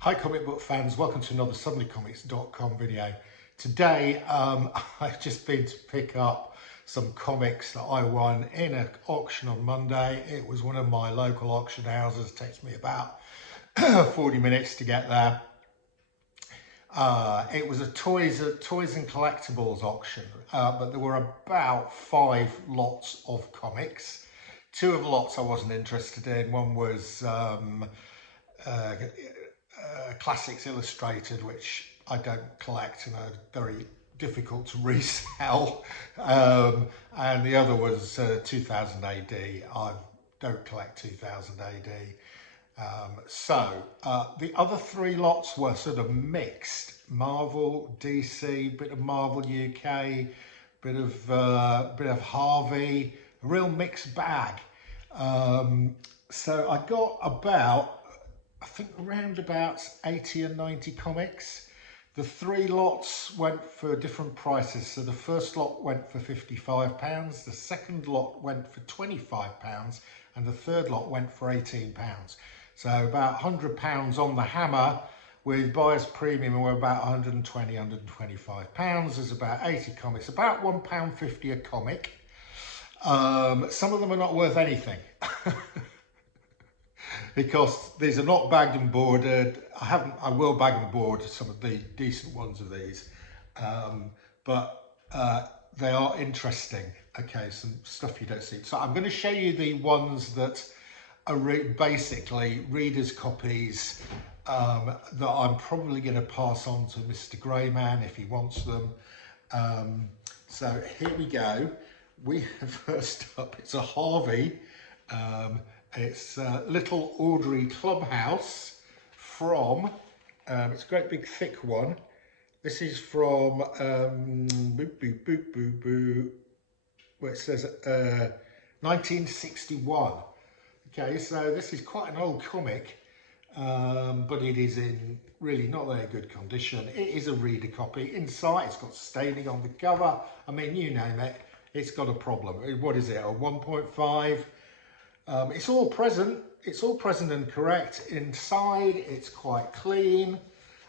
Hi comic book fans, welcome to another suddenlycomics.com video. Today I've just been to pick up some comics that I won in an auction on Monday. It was one of my local auction houses. It takes me about 40 minutes to get there. It was a toys and collectibles auction, but there were about 5 lots of comics. 2 of the lots I wasn't interested in. One was Classics Illustrated, which I don't collect and are very difficult to resell, and the other was 2000 AD. I don't collect 2000 AD. The other 3 lots were sort of mixed: Marvel, DC, bit of Marvel UK, bit of Harvey, a real mixed bag. So I got about, I think, around about 80 and 90 comics. The 3 lots went for different prices. So the first lot went for £55, the second lot went for £25, and the third lot went for £18. So about £100 on the hammer, with buyer's premium, and we're about £120, £125. There's about 80 comics, about £1.50 a comic. Some of them are not worth anything. Because these are not bagged and boarded. I will bag and board some of the decent ones of these, but they are interesting. Okay, some stuff you don't see. So I'm going to show you the ones that are basically readers' copies that I'm probably going to pass on to Mr. Greyman if he wants them. So here we go. We have first up, it's a Harvey. It's a Little Audrey Clubhouse from, it's a great big thick one. This is from, where it says 1961. Okay, so this is quite an old comic, but it is in really not very good condition. It is a reader copy. Inside, it's got staining on the cover. I mean, you name it, it's got a problem. What is it, a 1.5? It's all present and correct. Inside, it's quite clean.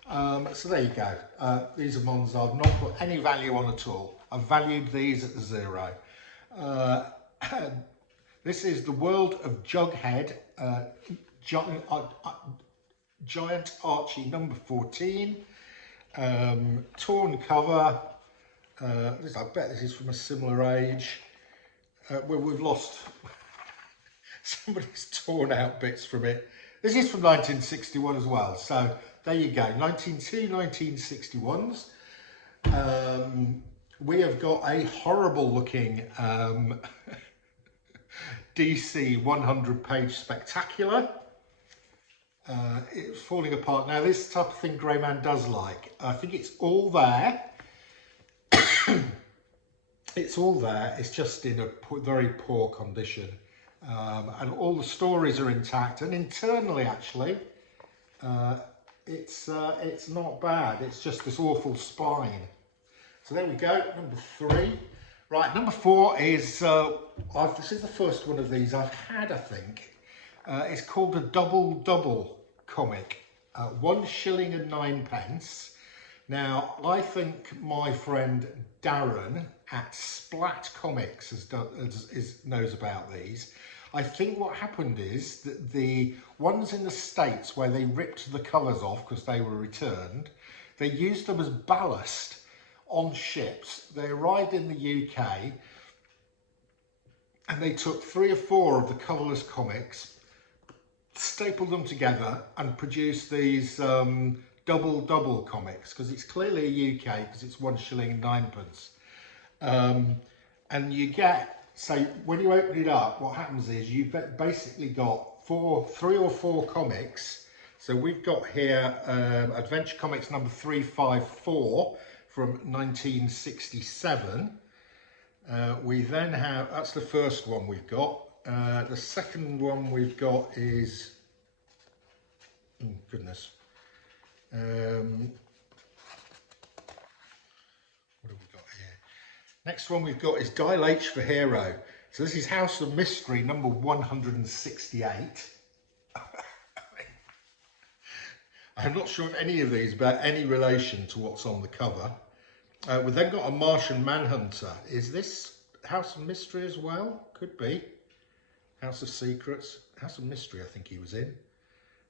So there you go. These are ones I've not put any value on at all. I've valued these at 0. This is The World of Jughead, Giant Archie number 14. Torn cover. I bet this is from a similar age. Where we've lost... Somebody's torn out bits from it. This is from 1961 as well. So there you go, 1961s. We have got a horrible looking DC 100-page spectacular. It's falling apart. Now this type of thing Greyman does like. I think it's all there. It's all there. It's just in a very poor condition. And all the stories are intact, and internally actually it's not bad. It's just this awful spine. So there we go, number 3. Right, number 4 is this is the first one of these I've had, I think. It's called a Double comic, 1 shilling and 9 pence. Now I think my friend Darren at Splat Comics knows about these. I think what happened is that the ones in the States where they ripped the covers off because they were returned, they used them as ballast on ships. They arrived in the UK and they took 3 or 4 of the coverless comics, stapled them together and produced these double comics, because it's clearly a UK, because it's 1 shilling and 9 pence. And you get, so when you open it up, what happens is you've basically got 3 or 4 comics. So we've got here Adventure Comics number 354 from 1967. We then have, that's the first one we've got. The second one we've got is, oh goodness. What have we got here? Next one we've got is Dial H for Hero. So this is House of Mystery number 168. I'm not sure if any of these bear any relation to what's on the cover. We've then got a Martian Manhunter. Is this House of Mystery as well? Could be. House of Secrets. House of Mystery, I think he was in.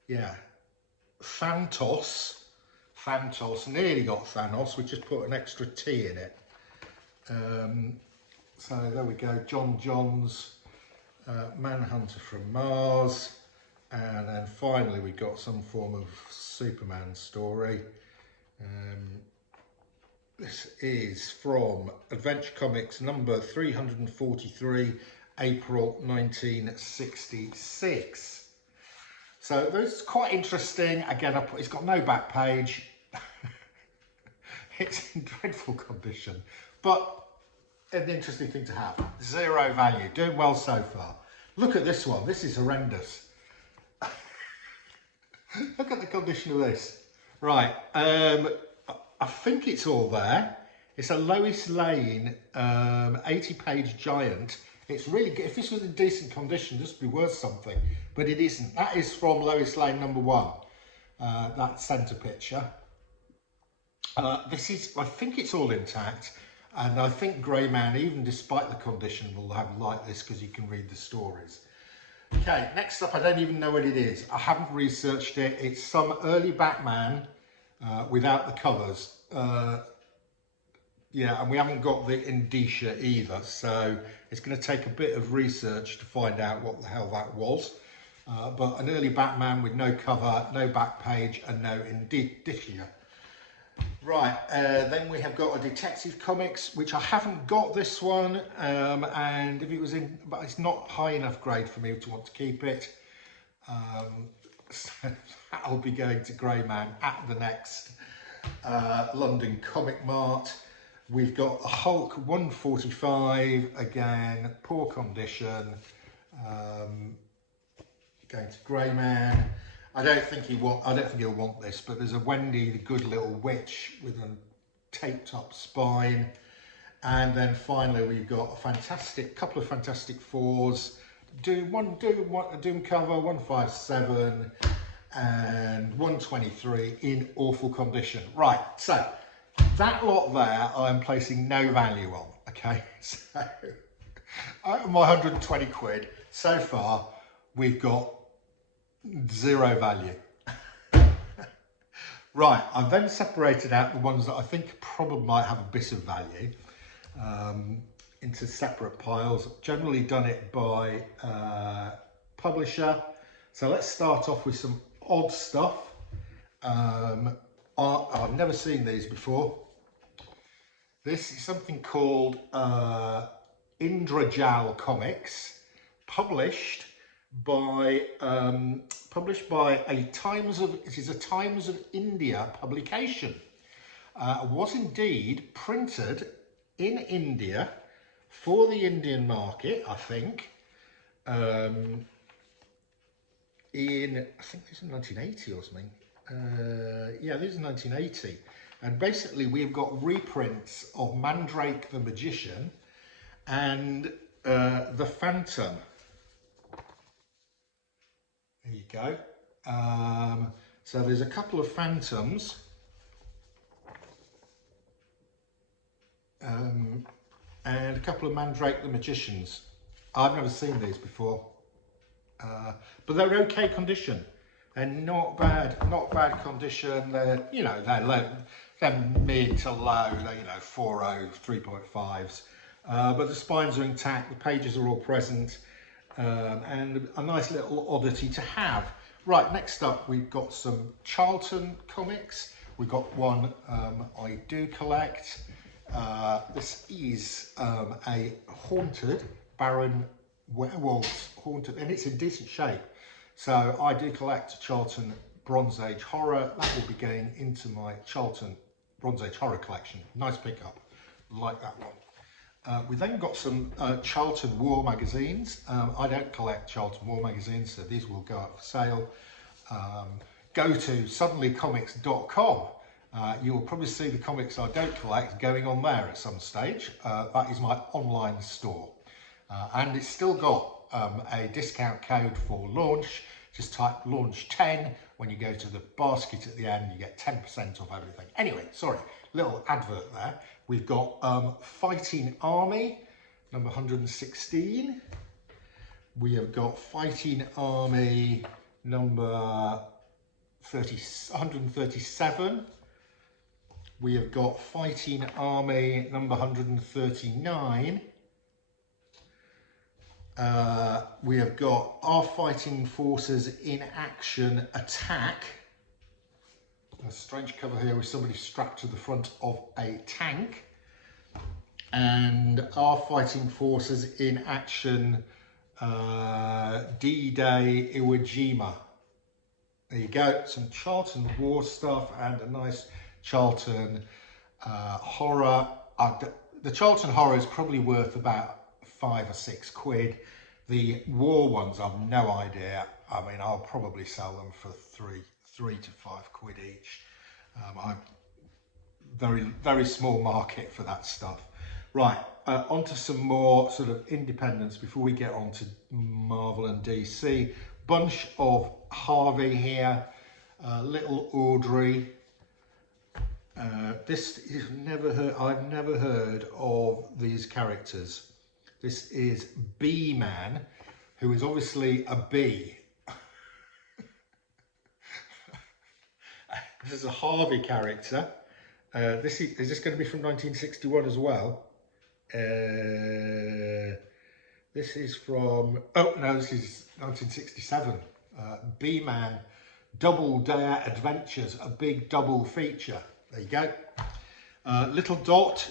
Yeah. Thantos. Thantos. Nearly got Thanos. We just put an extra T in it. So there we go. John's Manhunter from Mars. And then finally we got some form of Superman story. This is from Adventure Comics number 343, April 1966. So this is quite interesting. Again, it's got no back page. It's in dreadful condition, but an interesting thing to have. Zero value, doing well so far. Look at this one. This is horrendous. Look at the condition of this. Right, I think it's all there. It's a Lois Lane 80-page giant. It's really good. If this was in decent condition, this would be worth something, but it isn't. That is from Lois Lane #1, that centre picture. This is, I think it's all intact, and I think Grey Man, even despite the condition, will have like this because you can read the stories. Okay, next up, I don't even know what it is. I haven't researched it. It's some early Batman without the covers. Yeah, and we haven't got the indicia either, so it's going to take a bit of research to find out what the hell that was. But an early Batman with no cover, no back page, and no indicia. Right, then we have got a Detective Comics, which I haven't got this one, and if it was in, but it's not high enough grade for me to want to keep it. So that'll be going to Grey Man at the next London Comic Mart. We've got a Hulk 145, again, poor condition, going to Grey Man. I don't think he'll want this, but there's a Wendy the Good Little Witch with a taped up spine. And then finally we've got a couple of Fantastic Fours. Doom cover 157 and 123 in awful condition. Right, so that lot there I'm placing no value on, okay? So out of my 120 quid, so far we've got zero value. Right, I've then separated out the ones that I think probably might have a bit of value into separate piles. I've generally done it by publisher. So let's start off with some odd stuff. I've never seen these before. This is something called Indrajal Comics, published by a Times of India publication. Was indeed printed in India for the Indian market, I think. I think this is 1980 or something. Yeah, this is 1980, and basically we've got reprints of Mandrake the Magician and the Phantom. There you go. So there's a couple of Phantoms, and a couple of Mandrake the Magicians. I've never seen these before, but they're okay condition and not bad condition. They're, you know, they're mid to low. They're, you know, 4.0, 3.5s, but the spines are intact. The pages are all present. And a nice little oddity to have. Right, next up we've got some Charlton comics. We've got one I do collect. This is a haunted Baron Werewolves haunted, and it's in decent shape. So I do collect Charlton Bronze Age horror. That will be going into my Charlton Bronze Age horror collection. Nice pickup, like that one. We then got some Charlton War magazines. I don't collect Charlton War magazines, so these will go up for sale. Go to suddenlycomics.com. You will probably see the comics I don't collect going on there at some stage. That is my online store. And it's still got a discount code for launch. Just type launch 10 when you go to the basket at the end, you get 10% off everything. Anyway, sorry, little advert there. We've got Fighting Army, number 116. We have got Fighting Army, number 137. We have got Fighting Army, number 139. We have got Our Fighting Forces in Action Attack. A strange cover here with somebody strapped to the front of a tank. And Our Fighting Forces in Action D-Day Iwo Jima. There you go, some Charlton War stuff and a nice Charlton horror. The Charlton horror is probably worth about £5 or £6. The war ones, I've no idea. I mean, I'll probably sell them for three to £5 each. I'm very small market for that stuff. Right, onto some more sort of independents before we get on to Marvel and DC. Bunch of Harvey here, little Audrey. This is I've never heard of these characters. This is B-Man, who is obviously a bee. This is a Harvey character. Is this going to be from 1961 as well? This is from, oh no, this is 1967. B-Man, Double Dare Adventures, a big double feature. There you go. Little Dot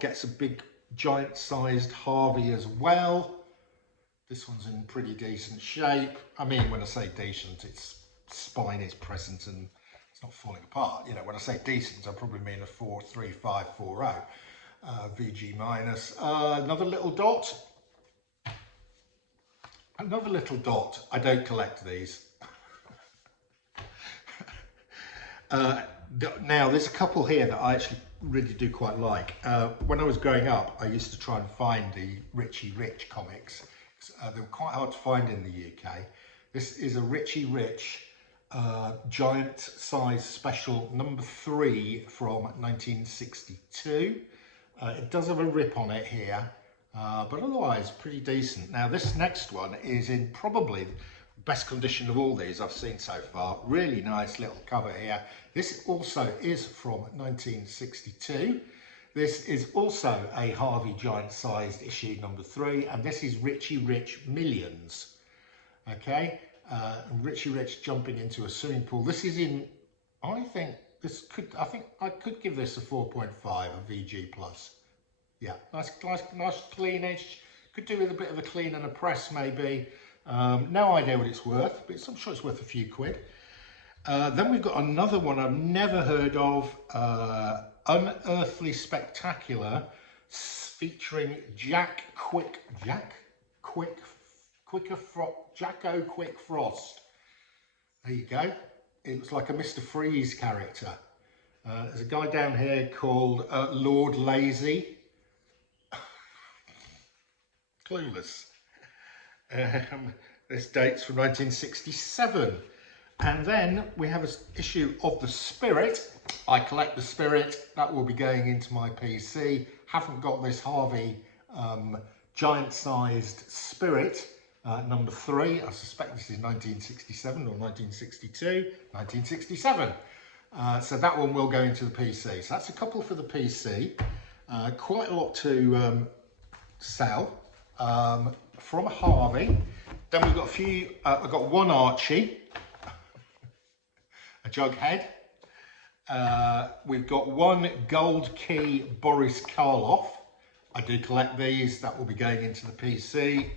gets a big giant-sized Harvey as well. This one's in pretty decent shape. I mean, when I say decent, its spine is present and it's not falling apart. You know, when I say decent, I probably mean a 43540 VG minus. Another little Dot. Another little Dot. I don't collect these. Now, there's a couple here that I actually really do quite like. When I was growing up, I used to try and find the Richie Rich comics. They were quite hard to find in the UK. This is a Richie Rich giant size special number 3 from 1962. It does have a rip on it here, but otherwise pretty decent. Now, this next one is in probably best condition of all these I've seen so far. Really nice little cover here. This also is from 1962. This is also a Harvey giant-sized issue number 3, and this is Richie Rich Millions. Okay, and Richie Rich jumping into a swimming pool. This is in, I think I could give this a 4.5, a VG plus. Yeah, nice cleanish. Could do with a bit of a clean and a press maybe. No idea what it's worth, but I'm sure it's worth a few quid. Then we've got another one I've never heard of, Unearthly Spectacular, featuring Jacko Quick Frost. There you go. It looks like a Mr. Freeze character. There's a guy down here called Lord Lazy. Clueless. This dates from 1967. And then we have an issue of The Spirit. I collect The Spirit. That will be going into my PC. Haven't got this Harvey giant-sized Spirit, number 3. I suspect this is 1967 or 1962. 1967. So that one will go into the PC. So that's a couple for the PC. Quite a lot to sell from Harvey. Then we've got a few. I've got one Archie. A Jughead. We've got one Gold Key Boris Karloff. I do collect these. That will be going into the PC.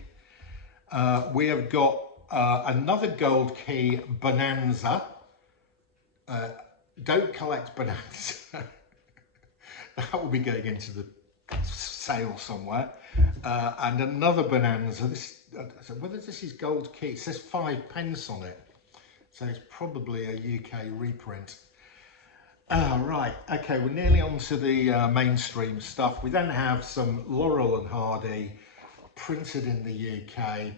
We have got another Gold Key Bonanza. Don't collect Bonanza. That will be going into the sale somewhere. And another Bonanza. Whether this is Gold Key, it says 5p on it. So it's probably a UK reprint. Right, okay, we're nearly on to the mainstream stuff. We then have some Laurel and Hardy, printed in the UK.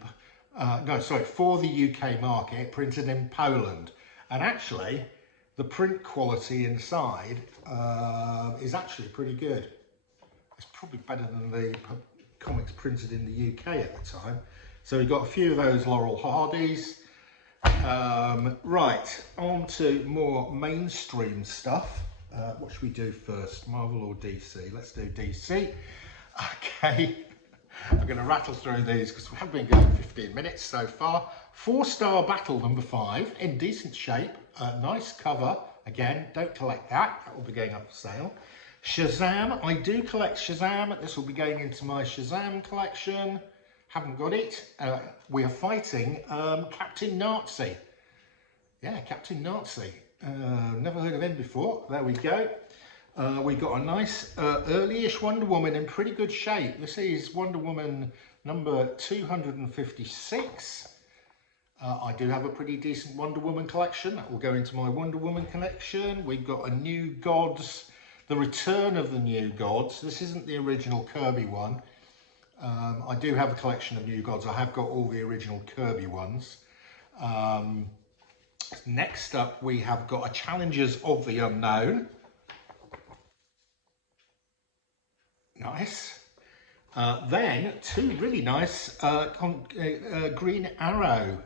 no, sorry, for the UK market, printed in Poland. And actually, the print quality inside is actually pretty good. It's probably better than the comics printed in the UK at the time. So we've got a few of those Laurel Hardys. Right, on to more mainstream stuff. What should we do first, Marvel or DC? Let's do DC. Okay, I'm going to rattle through these because we have been going 15 minutes so far. 4-star Battle #5 in decent shape, nice cover. Again, don't collect that, that will be going up for sale. Shazam, I do collect Shazam. This will be going into my Shazam collection. Haven't got it. We are fighting Captain Nazi. Yeah, Captain Nazi. Never heard of him before. There we go. We got a nice early-ish Wonder Woman in pretty good shape. This is Wonder Woman number 256. I do have a pretty decent Wonder Woman collection. That will go into my Wonder Woman collection. We've got a New Gods, the Return of the New Gods. This isn't the original Kirby one. I do have a collection of New Gods. I have got all the original Kirby ones. Next up, we have got a Challengers of the Unknown. Nice. Then two really nice Green Arrow,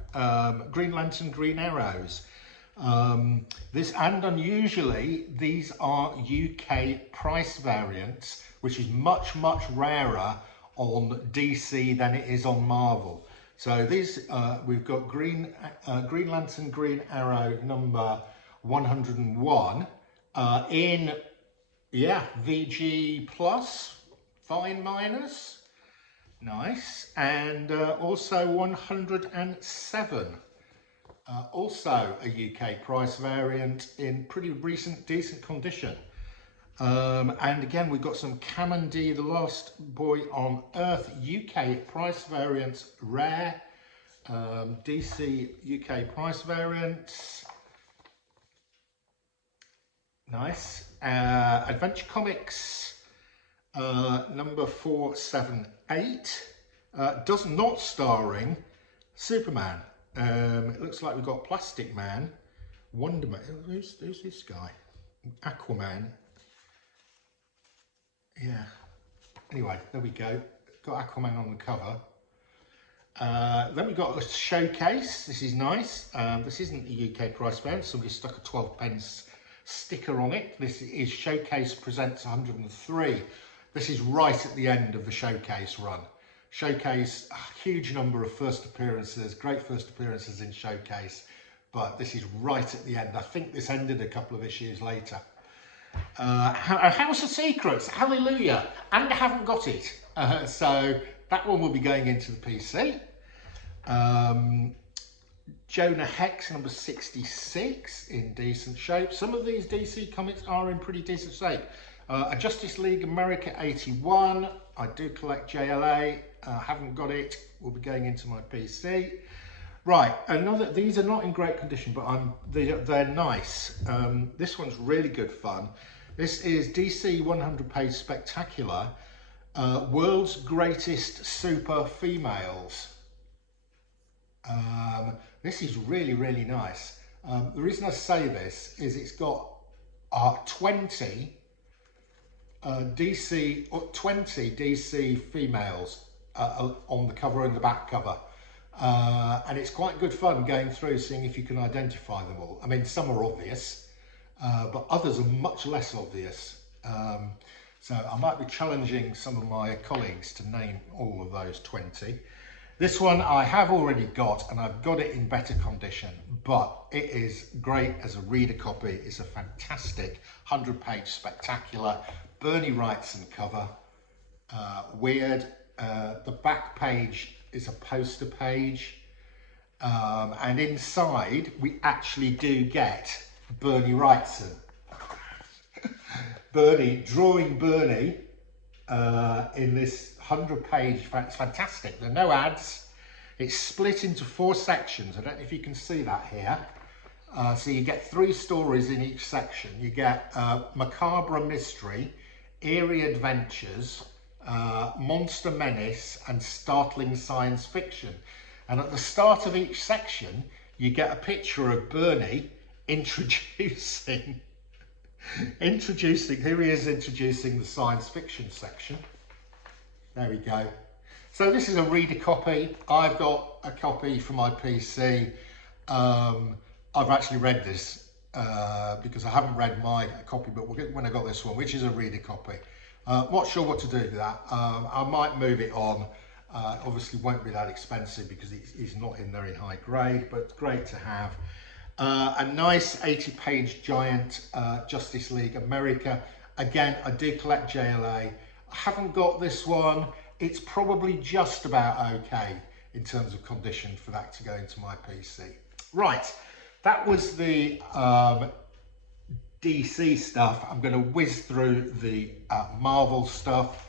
Green Lantern Green Arrows. This, and unusually, these are UK price variants, which is much rarer on DC than it is on Marvel. So these, we've got Green Lantern Green Arrow number 101 in, yeah, VG plus, fine minus, nice, and also 107. Also a UK price variant in pretty recent, decent condition. And again, we've got some Kamandi, the Last Boy on Earth, UK price variants, rare. DC UK price variants. Nice. Adventure Comics, number 478. Does not starring Superman. It looks like we've got Plastic Man, Wonder Man. Who's this guy? Aquaman. Yeah. Anyway, there we go. Got Aquaman on the cover. Then we've got a Showcase. This is nice. This isn't the UK price variant. Somebody stuck a 12p sticker on it. This is Showcase Presents 103. This is right at the end of the Showcase run. Showcase, a huge number of first appearances, great first appearances in Showcase, but this is right at the end. I think this ended a couple of issues later. House of Secrets, hallelujah, and I haven't got it. So that one will be going into the PC. Jonah Hex, number 66, in decent shape. Some of these DC comics are in pretty decent shape. A Justice League America 81, I do collect JLA, haven't got it, will be going into my PC. Right, these are not in great condition, but they're nice. This one's really good fun. This is DC 100-page Spectacular, World's Greatest Super Females. This is really nice. The reason I say this is it's got 20 DC females on the cover and the back cover. And it's quite good fun going through, seeing if you can identify them all. I mean, some are obvious, but others are much less obvious. So I might be challenging some of my colleagues to name all of those 20. This one I have already got, and I've got it in better condition, but it is great as a reader copy. It's a fantastic 100-page Spectacular. Bernie Wrightson cover. Weird. The back page is a poster page, and inside we actually do get Bernie Wrightson. Drawing Bernie in this 100-page, it's fantastic. There are no ads. It's split into 4 sections. I don't know if you can see that here. So you get 3 stories in each section. You get Macabre Mystery, Eerie Adventures, Monster Menace, and Startling Science Fiction. And at the start of each section, you get a picture of Bernie introducing, here he is introducing the science fiction section. There we go. So this is a reader copy. I've got a copy for my PC. I've actually read this because I haven't read my copy, but when I got this one, which is a reader copy. Not sure what to do with that. I might move it on. Obviously won't be that expensive because it's not in there in high grade, but it's great to have. A nice 80-page giant Justice League America. Again, I do collect JLA. I haven't got this one. It's probably just about okay in terms of condition for that to go into my PC. Right, that was the DC stuff. I'm going to whiz through the Marvel stuff.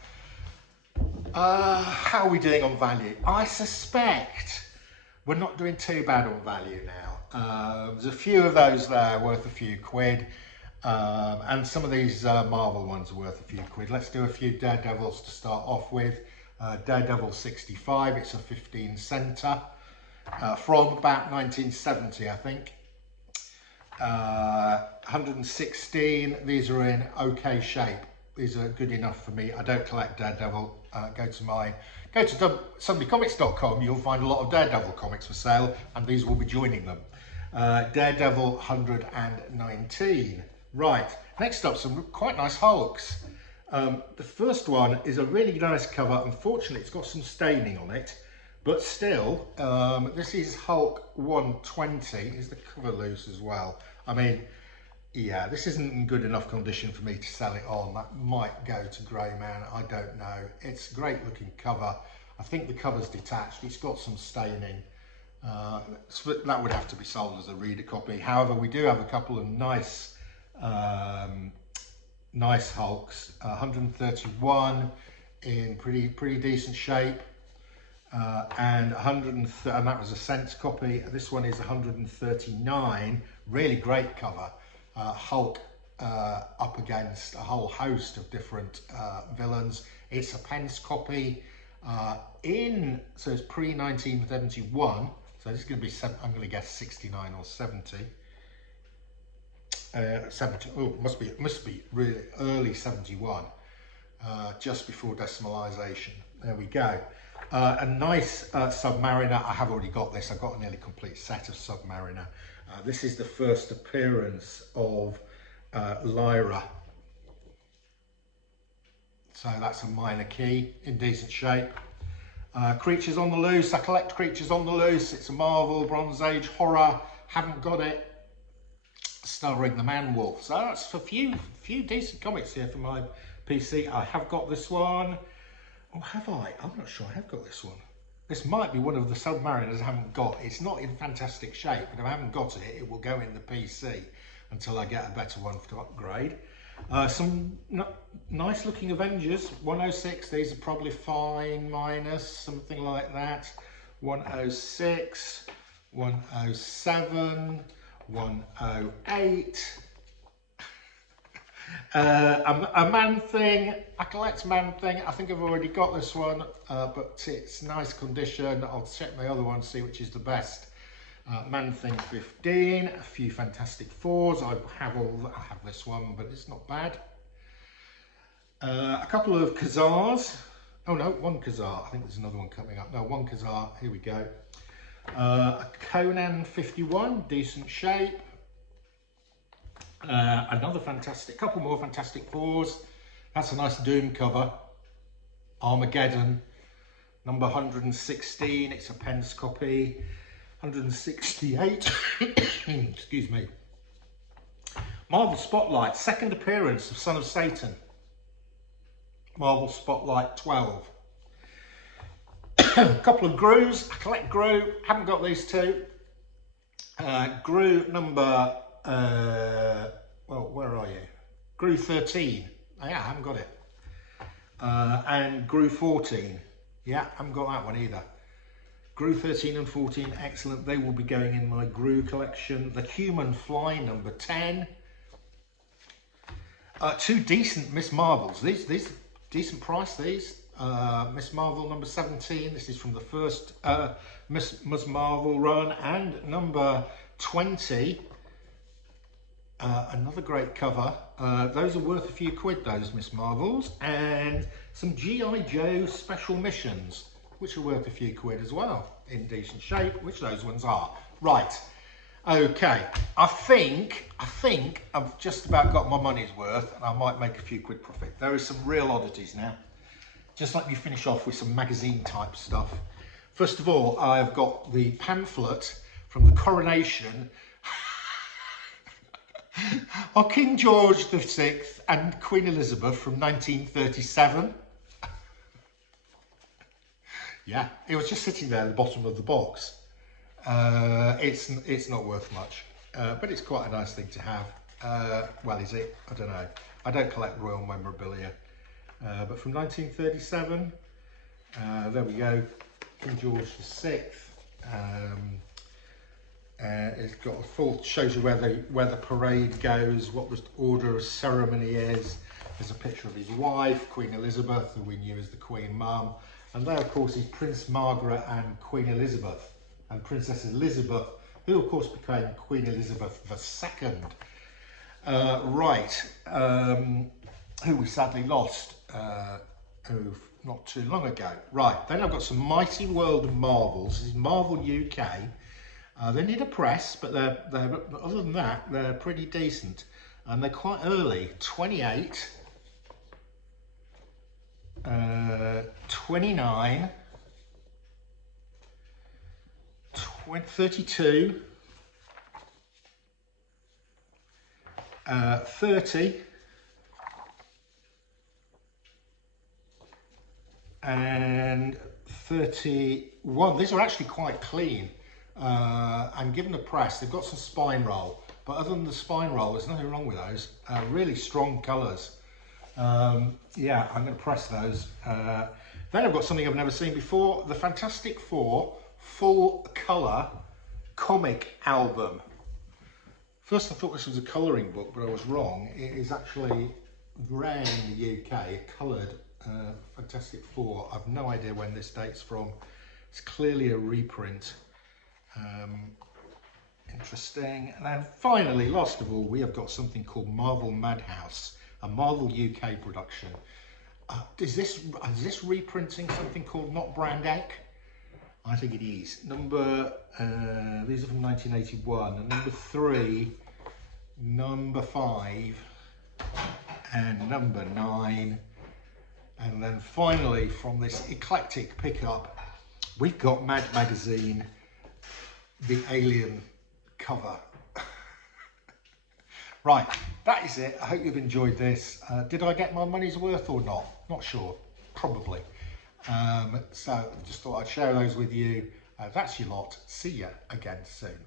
How are we doing on value? I suspect we're not doing too bad on value now. There's a few of those there worth a few quid. And some of these Marvel ones are worth a few quid. Let's do a few Daredevils to start off with. Daredevil 65, it's a 15 center from about 1970, I think. 116, these are in okay shape. These are good enough for me. I don't collect Daredevil. Go to sundaycomics.com, you'll find a lot of Daredevil comics for sale, and these will be joining them. Daredevil 119. Right, next up, some quite nice Hulks. The first one is a really nice cover. Unfortunately, it's got some staining on it, but still, this is Hulk 120. Is the cover loose as well? I mean, yeah, this isn't in good enough condition for me to sell it on. That might go to Grey Man, I don't know. It's a great looking cover. I think the cover's detached. It's got some staining. That would have to be sold as a reader copy. However, we do have a couple of nice Hulks. 131 in pretty decent shape, and and that was a cent copy. This one is 139. Really great cover. Hulk up against a whole host of different villains. It's a pence copy. So it's pre-1971. So this is going to be, I'm going to guess 69 or 70. 70. Oh, it must be really early 71, just before decimalisation. There we go. A nice Submariner. I have already got this. I've got a nearly complete set of Submariner. This is the first appearance of Lyra. So that's a minor key in decent shape. Creatures on the Loose. I collect Creatures on the Loose. It's a Marvel Bronze Age horror. Haven't got it. Starring the Man Wolf. So that's a few decent comics here for my PC. I have got this one. Oh, have I? I'm not sure I have got this one. This might be one of the Submariners I haven't got. It's not in fantastic shape, but if I haven't got it, it will go in the PC until I get a better one to upgrade. Some nice looking Avengers. 106, these are probably fine minus, something like that. 106, 107, 108. A Man-Thing. I collect Man-Thing. I think I've already got this one, but it's nice condition. I'll check my other one, see which is the best. Man-Thing 15. A few Fantastic Fours. I have this one, but it's not bad. A couple of Khazars. Oh no, one Khazar. I think there's another one coming up. No, one Khazar. Here we go. A Conan 51, decent shape. Another couple more Fantastic Fours. That's a nice Doom cover. Armageddon, number 116. It's a pence copy. 168. Excuse me. Marvel Spotlight, second appearance of Son of Satan. Marvel Spotlight 12. A couple of Gru's. I collect Gru. Haven't got these two. Gru number, well, where are you? Gru 13. Oh, yeah, I haven't got it. And Gru 14. Yeah, haven't got that one either. Gru 13 and 14, excellent. They will be going in my Gru collection. The Human Fly number 10. Two decent Miss Marvels. These decent price, these. Miss Marvel number 17. This is from the first Miss Marvel run. And number 20. Another great cover. Those are worth a few quid, those Miss Marvels. And some G.I. Joe special missions, which are worth a few quid as well, in decent shape, which those ones are. Right, okay, I think I've just about got my money's worth, and I might make a few quid profit. There are some real oddities now. Just let me finish off with some magazine type stuff. First of all, I've got the pamphlet from the coronation of King George VI and Queen Elizabeth from 1937. Yeah, it was just sitting there at the bottom of the box. It's not worth much, but it's quite a nice thing to have. Well, is it? I don't know. I don't collect royal memorabilia, but from 1937, there we go. King George VI. It's got a full, shows you where the parade goes, what the order of ceremony is. There's a picture of his wife, Queen Elizabeth, who we knew as the Queen Mum. And there, of course, is Prince Margaret and Queen Elizabeth, and Princess Elizabeth, who, of course, became Queen Elizabeth II. Who we sadly lost not too long ago. Right, then I've got some Mighty World of Marvels. This is Marvel UK. They need a press, but they're other than that, they're pretty decent. And they're quite early, 28, 29, 32, 30, and 31. These are actually quite clean. And given a press, they've got some spine roll, but other than the spine roll, there's nothing wrong with those. Really strong colours. Yeah, I'm going to press those. Then I've got something I've never seen before, the Fantastic Four full colour comic album. First I thought this was a colouring book, but I was wrong. It is actually rare in the UK, a coloured Fantastic Four. I've no idea when this dates from. It's clearly a reprint. Interesting. And then finally, last of all, we have got something called Marvel Madhouse, a Marvel UK production. Is this reprinting something called Not Brand Ec? I think it is. These are from 1981, and number 3, number 5, and number 9. And then finally, from this eclectic pickup, we've got Mad Magazine, the Alien cover. Right, that is it. I hope you've enjoyed this. Did I get my money's worth or not? Not sure, probably. So just thought I'd share those with you. That's your lot. See you again soon.